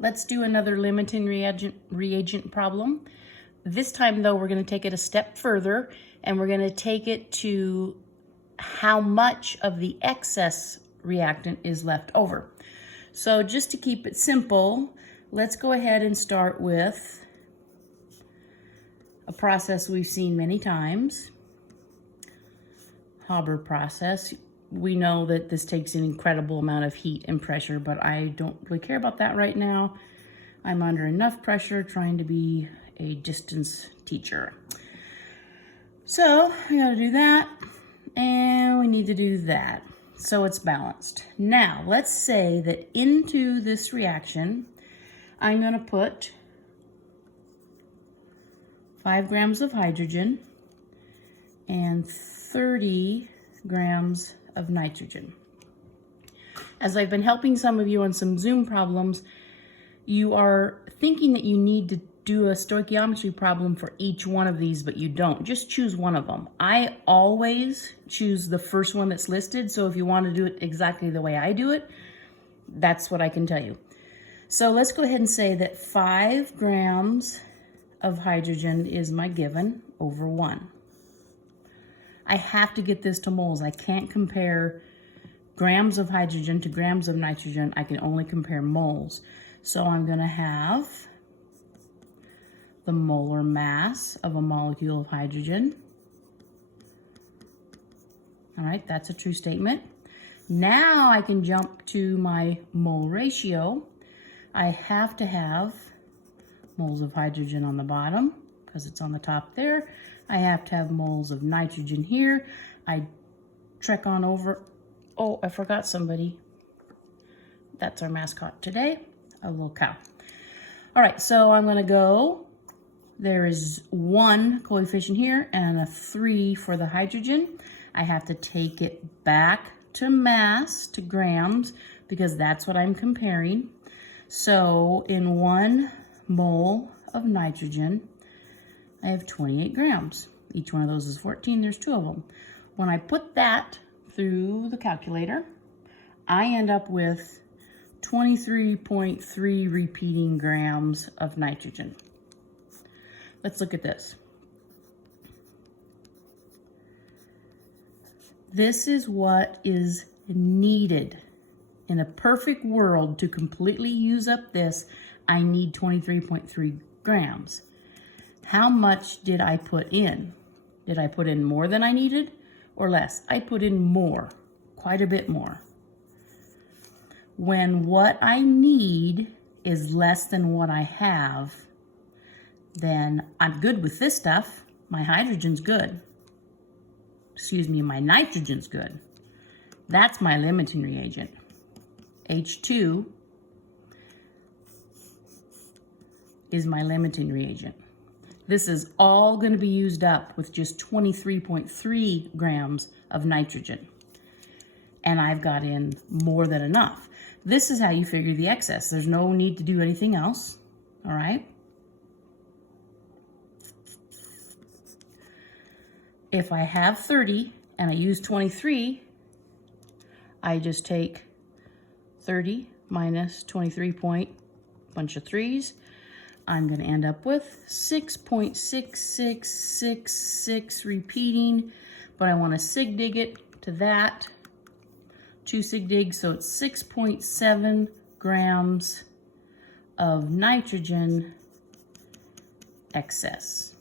Let's do another limiting reagent problem. This time though, we're going to take it a step further and we're going to take it to how much of the excess reactant is left over. So just to keep it simple, let's go ahead and start with a process we've seen many times, Haber process. We know that this takes an incredible amount of heat and pressure, but I don't really care about that right now. I'm under enough pressure trying to be a distance teacher. So I gotta do that, and we need to do that. So it's balanced. Now, let's say that into this reaction, I'm gonna put 5 grams of hydrogen and 30 grams of nitrogen. As I've been helping some of you on some Zoom problems, you are thinking that you need to do a stoichiometry problem for each one of these, but you don't. Just choose one of them. I always choose the first one that's listed, so if you want to do it exactly the way I do it, that's what I can tell you. So let's go ahead and say that 5 grams of hydrogen is my given over 1. I have to get this to moles. I can't compare grams of hydrogen to grams of nitrogen. I can only compare moles. So I'm going to have the molar mass of a molecule of hydrogen. All right, that's a true statement. Now I can jump to my mole ratio. I have to have moles of hydrogen on the bottom because it's on the top there. I have to have moles of nitrogen here. I trek on over. Oh, I forgot somebody. That's our mascot today, a little cow. All right, so I'm gonna go. There is 1 coefficient here and a 3 for the hydrogen. I have to take it back to mass, to grams, because that's what I'm comparing. So in 1 mole of nitrogen, I have 28 grams. Each one of those is 14, there's 2 of them. When I put that through the calculator, I end up with 23.3 repeating grams of nitrogen. Let's look at this. This is what is needed. In a perfect world, to completely use up this, I need 23.3 grams. How much did I put in? Did I put in more than I needed or less? I put in more, quite a bit more. When what I need is less than what I have, then I'm good with this stuff. My hydrogen's good. Excuse me, my nitrogen's good. That's my limiting reagent. H2 is my limiting reagent. This is all going to be used up with just 23.3 grams of nitrogen. And I've got in more than enough. This is how you figure the excess. There's no need to do anything else, all right? If I have 30 and I use 23, I just take 30 minus 23 point, bunch of 3s. I'm going to end up with 6.6666 repeating, but I want to sig dig it to that, 2 sig digs, so it's 6.7 grams of nitrogen excess.